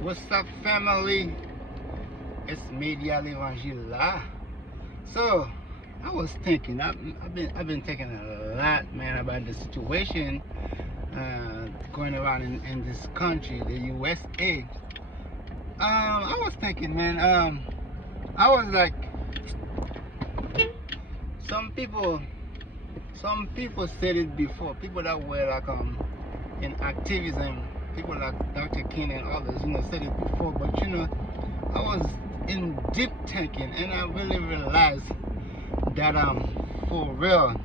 What's up, family? It's Media Levangila. So, I was thinking, I've been thinking a lot, man, about the situation going around in this country, the USA. I was thinking, man. I was like, some people, some people said it before. People that were like in activism, people like Dr. King and others, said it before. But I was in deep thinking, and I really realized that for real,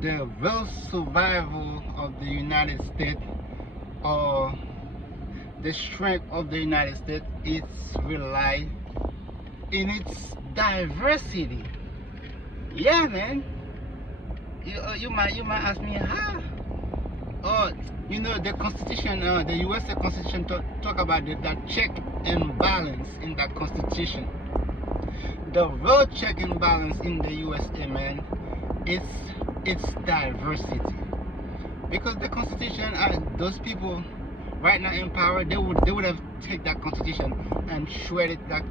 the real survival of the United States, or the strength of the United States, it's rely in its diversity. Yeah, man. You might ask me how. Oh, the Constitution, the USA Constitution talk about that check and balance in that Constitution. The real check and balance in the USA, man, it's diversity. Because the Constitution, those people right now in power, they would have take that Constitution and shred it like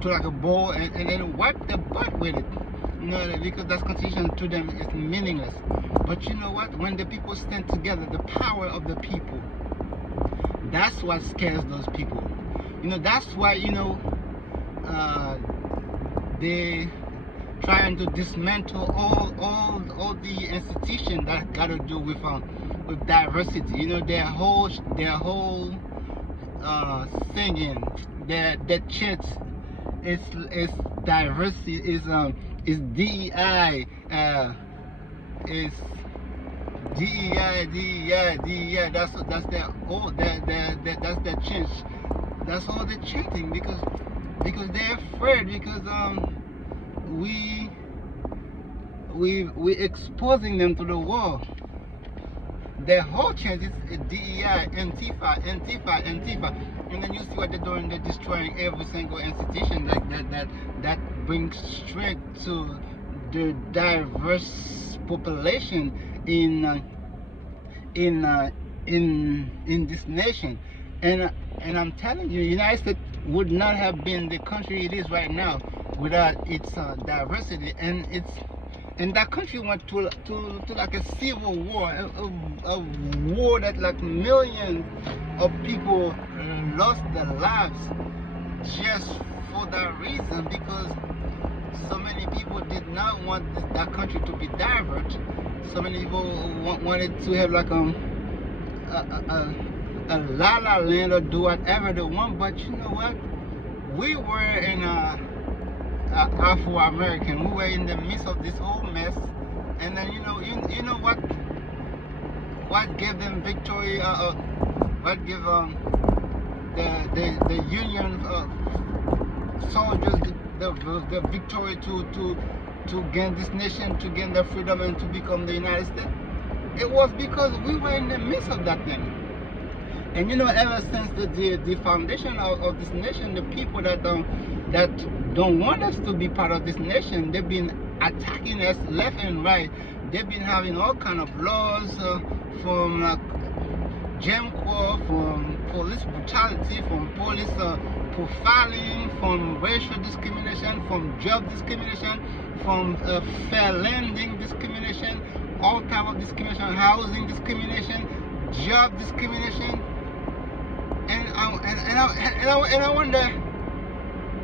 to like a bowl, and then wipe the butt with it. Because that Constitution to them is meaningless. But you know what? When the people stand together, the power of the people, that's what scares those people. That's why they trying to dismantle all the institutions that got to do with diversity. Their whole singing, their chants is diversity, is DEI, is DEI. That's their that's their chant. That's all they're chanting because they're afraid, because we exposing them to the world. Their whole chant is DEI, Antifa, and then you see what they're doing. They're destroying every single institution that brings strength to the diverse population in this nation. And I'm telling you, United States would not have been the country it is right now without its diversity. And that country went to like a civil war, a war that like millions of people lost their lives just for that reason, because so many people did not want that country to be diverse. So many people wanted to have like a la la land, or do whatever they want. But you know what? We were in Afro-American. We were in the midst of this whole mess, and then you know what gave them victory? What gave the Union soldiers the victory to gain this nation, to gain their freedom, and to become the United States? It was because we were in the midst of that thing. And ever since the foundation of this nation, the people that don't want us to be part of this nation, they've been attacking us left and right. They've been having all kind of laws, from Jim Crow, from police brutality, from police profiling, from racial discrimination, from job discrimination, from fair lending discrimination, all type of discrimination, housing discrimination, job discrimination. And I wonder,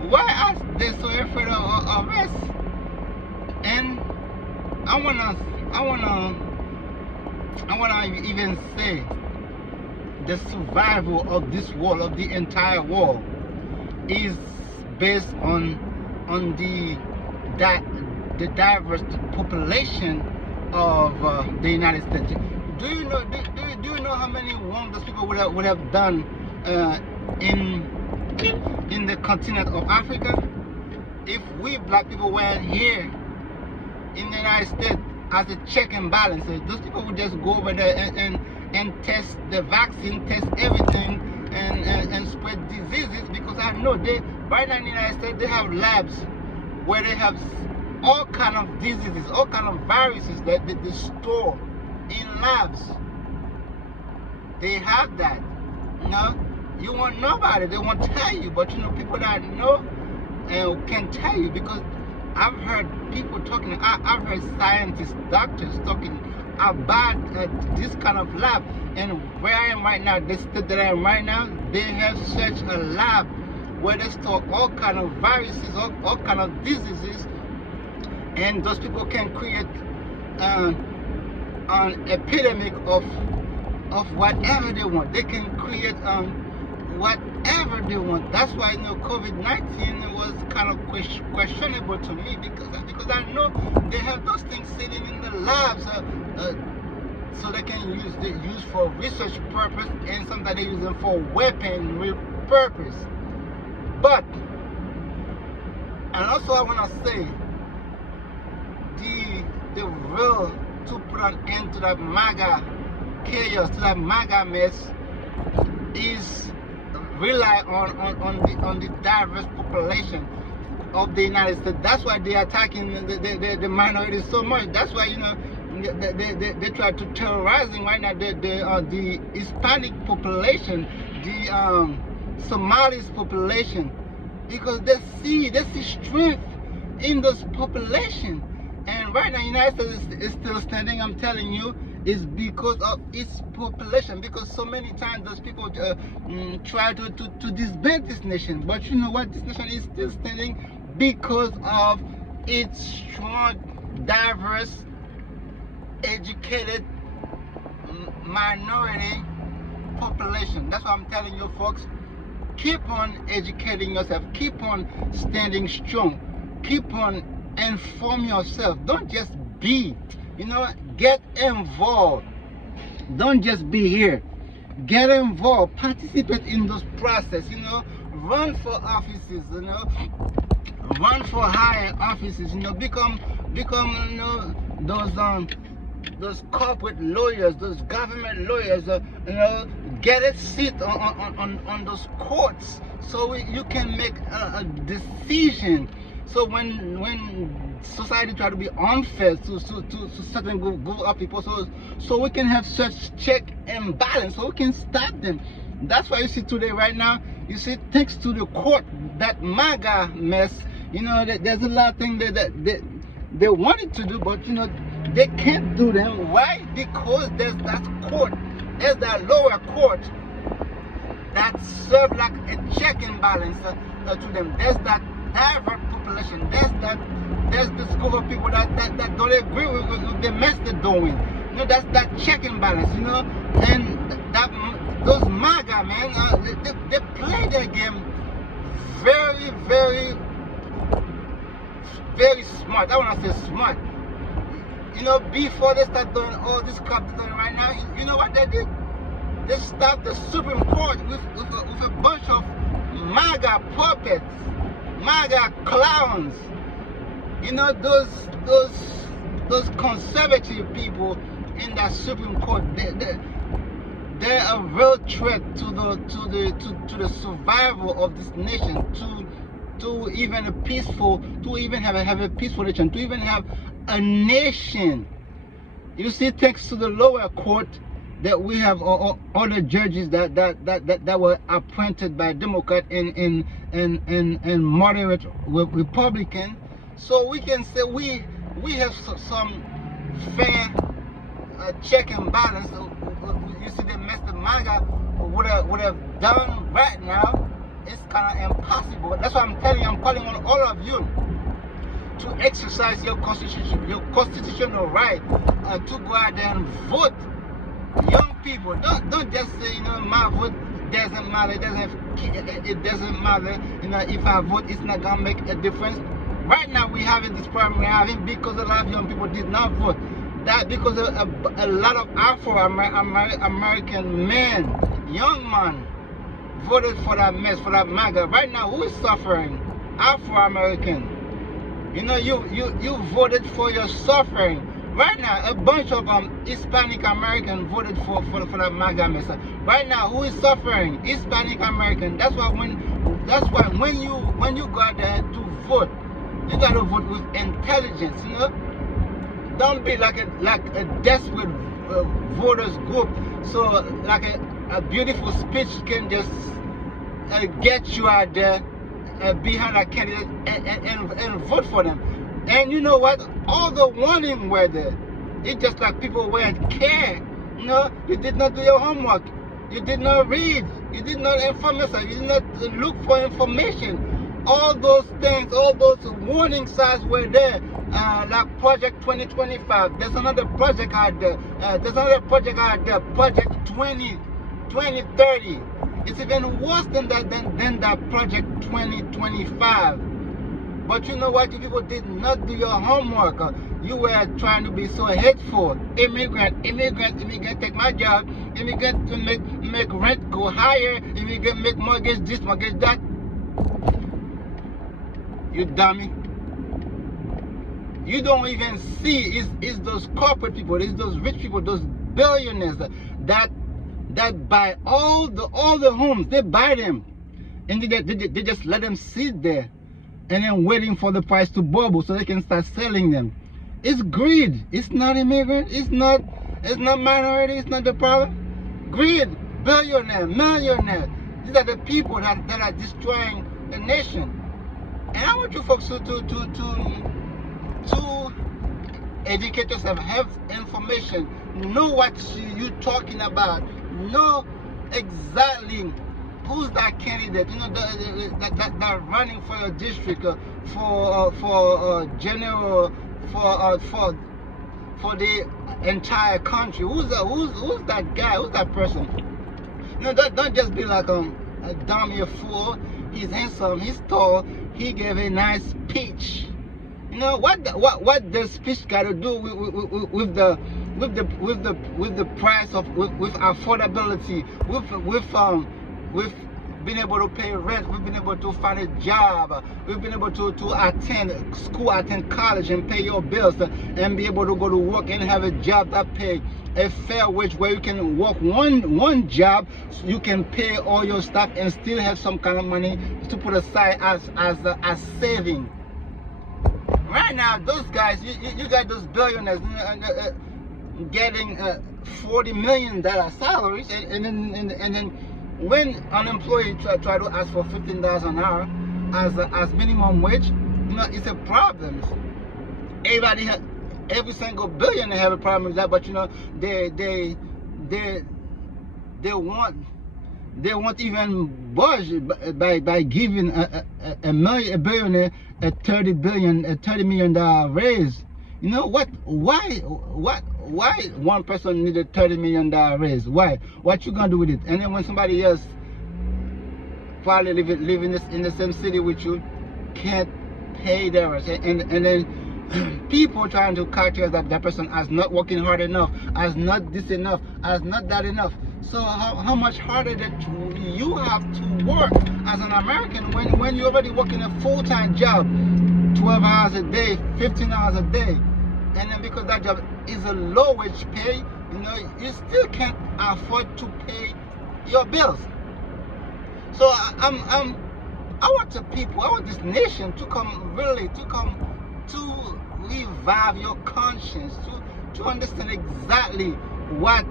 why are they so afraid of us? And I wanna even say the survival of this world, of the entire world, is based on the diverse population of the United States. Do you know how many wonders people would have done in the continent of Africa if we black people were here in the United States as a check and balance? Those people would just go over there and test the vaccine, test everything, and spread diseases. Because I know right now in the United States they have labs where they have all kind of diseases, all kind of viruses that they store in labs. They have that. You know, you want nobody. They won't tell you. But you know, people that know and can tell you, because I've heard people talking. I've heard scientists, doctors talking about this kind of lab. And where I am right now, the state that I am right now, they have such a lab where they store all kind of viruses, all kind of diseases, and those people can create an epidemic of whatever they want. They can create whatever they want. That's why, you know, COVID-19 was kind of questionable to me, because I know they have those things sitting in the labs, so they can use for research purpose, and sometimes they use them for weaponry purpose. But, and also I want to say, the will to put an end to that MAGA chaos, to that MAGA mess, is rely on the diverse population of the United States. That's why they're attacking the minorities so much. That's why, you know, they try to terrorizing right now the Hispanic population, the Somalis population, because they see strength in those population. And right now, the United States is still standing. I'm telling you, is because of its population. Because so many times those people try to disband this nation, but you know what? This nation is still standing because of its strong, diverse, educated minority population. That's why I'm telling you, folks, keep on educating yourself, keep on standing strong, keep on inform yourself. Don't just be, you know, get involved. Don't just be here. Get involved, participate in those process, you know, run for offices, you know, run for higher offices, you know, become you know, those corporate lawyers, those government lawyers, you know, get a seat on those courts, so you can make a decision. So when society try to be unfair to certain group of people, so we can have such check and balance, so we can stop them. That's why you see today, right now, you see, thanks to the court, that MAGA mess, you know, there's a lot of things that they wanted to do, but you know, they can't do them. Why? Because there's that court, there's that lower court that serve like a check and balance to them. There's that diverse population. There's this group of people that don't agree with the mess they're doing. You know, that's that check and balance, you know. And those MAGA, man, they play their game very, very, very smart. I want to say smart. You know, before they start doing all this crap they're doing right now, you know what they did? They stopped the Supreme Court with a bunch of MAGA puppets, MAGA clowns. You know, those conservative people in that Supreme Court, they're a real threat to the survival of this nation, to even have a peaceful nation, to even have a nation. You see, thanks to the lower court, that we have other judges that were appointed by Democrat and moderate Republican. So we can say we have some fair check and balance. You see, the Mr. MAGA would have done right now. It's kind of impossible. That's why I'm telling you, I'm calling on all of you to exercise your constitutional right to go out there and vote. Young people, don't just say, you know, my vote doesn't matter. It doesn't matter. You know, if I vote, it's not gonna make a difference. Right now, we're having this problem we're having because a lot of young people did not vote. That because a lot of Afro-American men, young men, voted for that mess, for that MAGA. Right now, who is suffering? Afro-American. You know, you voted for your suffering. Right now, a bunch of Hispanic American voted for that MAGA mess. Right now, who is suffering? Hispanic American. That's why when you go out there to vote, you gotta vote with intelligence. You know, don't be like a desperate voters group So like a beautiful speech can just get you out there behind a candidate and vote for them. And you know what? All the warning were there. It's just like people weren't care. You know, you did not do your homework. You did not read. You did not inform yourself. You did not look for information. All those things, all those warning signs were there. Like Project 2025. There's another project out there. Project 2030. It's even worse than that Project 2025. But you know what? You people did not do your homework. You were trying to be so hateful. Immigrant, take my job. Immigrant to make rent go higher. Immigrant make mortgage this, mortgage that. You dummy. You don't even see it's those corporate people, it's those rich people, those billionaires that buy all the homes. They buy them, and they just let them sit there, and then waiting for the price to bubble so they can start selling them. It's greed. It's not immigrant. It's not minority. It's not the problem. Greed, billionaire, millionaire. These are the people that are destroying the nation. And I want you folks to educate yourself, have information, know what you're talking about, know exactly who's that candidate, you know, that running for your district, for general, for the entire country. Who's that guy? Who's that person? You know, don't just be like a dummy, a fool. He's handsome, he's tall, he gave a nice speech. You know what the speech got to do with the price of with affordability, with being able to pay rent, we've been able to find a job, we've been able to attend school, attend college, and pay your bills, and be able to go to work and have a job that pay a fair wage, where you can work one job, so you can pay all your stuff and still have some kind of money to put aside as saving. Right now, those guys, you got those billionaires getting $40 million salaries, and then when an employee try to ask for $15 an hour as minimum wage, you know, it's a problem. Every single billionaire have a problem with that, but you know, they won't even budge by giving a billionaire a $30 million raise. You know what? Why one person needed $30 million raise? Why? What you gonna do with it? And then when somebody else probably living in the same city with you can't pay theirs, and then people trying to characterize that person as not working hard enough, as not this enough, as not that enough. So how much harder that you have to work as an American when you're already working a full-time job, 12 hours a day, 15 hours a day, and then because that job is a low wage pay, you know, you still can't afford to pay your bills. So I want the people, I want this nation to come to revive your conscience, to understand exactly what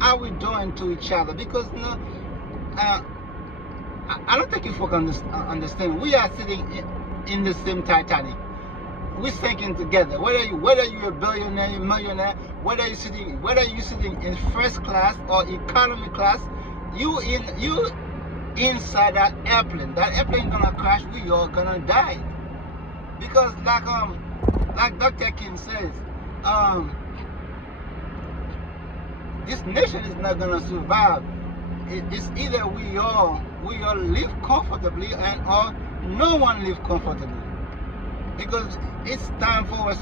are we doing to each other. Because you know, I don't think you folks understand. We are sitting in the same Titanic. We're sinking together. Whether you're a billionaire, a millionaire, whether you're sitting in first class or economy class, you inside that airplane. That airplane gonna crash. We all gonna die. Because like Dr. King says, this nation is not gonna survive. It's either we all live comfortably or no one live comfortably. Because it's time for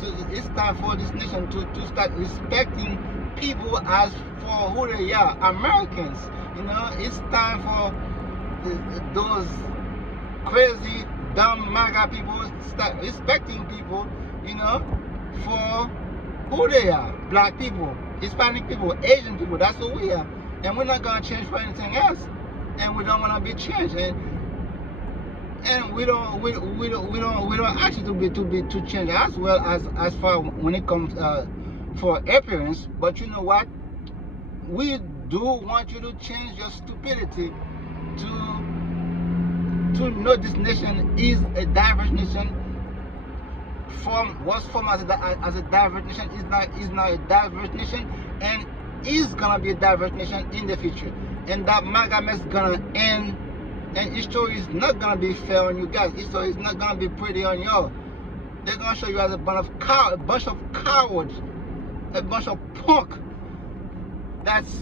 this nation to start respecting people as for who they are, Americans. You know, it's time for those crazy, dumb MAGA people to start respecting people, you know, for who they are. Black people, Hispanic people, Asian people, that's who we are. And we're not gonna change for anything else. And we don't wanna be changed. And we don't ask you to change as well as far when it comes for appearance. But you know what? We do want you to change your stupidity to know this nation is a diverse nation. Was formed as a diverse nation is now a diverse nation, and is gonna be a diverse nation in the future. And that MAGA mess gonna end, and history is not gonna be fair on you guys. History is not gonna be pretty on y'all. They're gonna show you as a bunch of cowards, a bunch of punk that's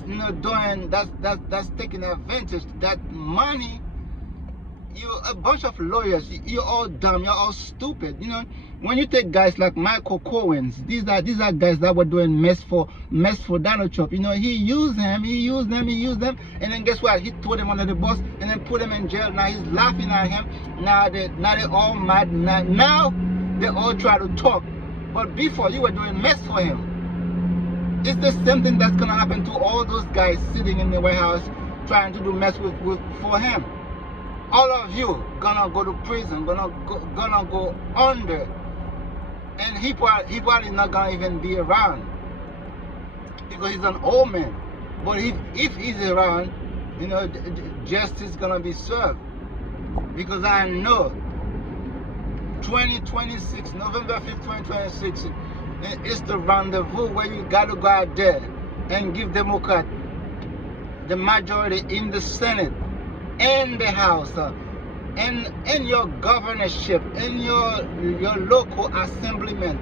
doing that's taking advantage. That money, you a bunch of lawyers, you're all dumb, you're all stupid. When you take guys like Michael Cohen, these are guys that were doing mess for Donald Trump. He used them, and then guess what? He threw them under the bus and then put them in jail. Now he's laughing at him. Now they all mad. Now they all try to talk. But before, you were doing mess for him. It's the same thing that's gonna happen to all those guys sitting in the White House trying to do mess for him. All of you gonna go to prison, gonna go under, and he probably not gonna even be around because he's an old man. But if he's around, justice gonna be served, because I know 2026, November 5th, 2026, it's the rendezvous where you gotta go out there and give Democrat the majority in the Senate and the House, and your governorship, and your local assemblyman.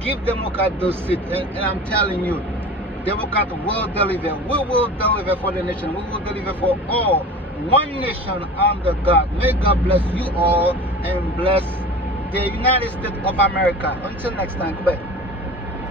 Give Democrat those seats, and I'm telling you, Democrat will deliver. We will deliver for the nation. We will deliver for all. One nation under God. May God bless you all and bless the United States of America. Until next time, goodbye.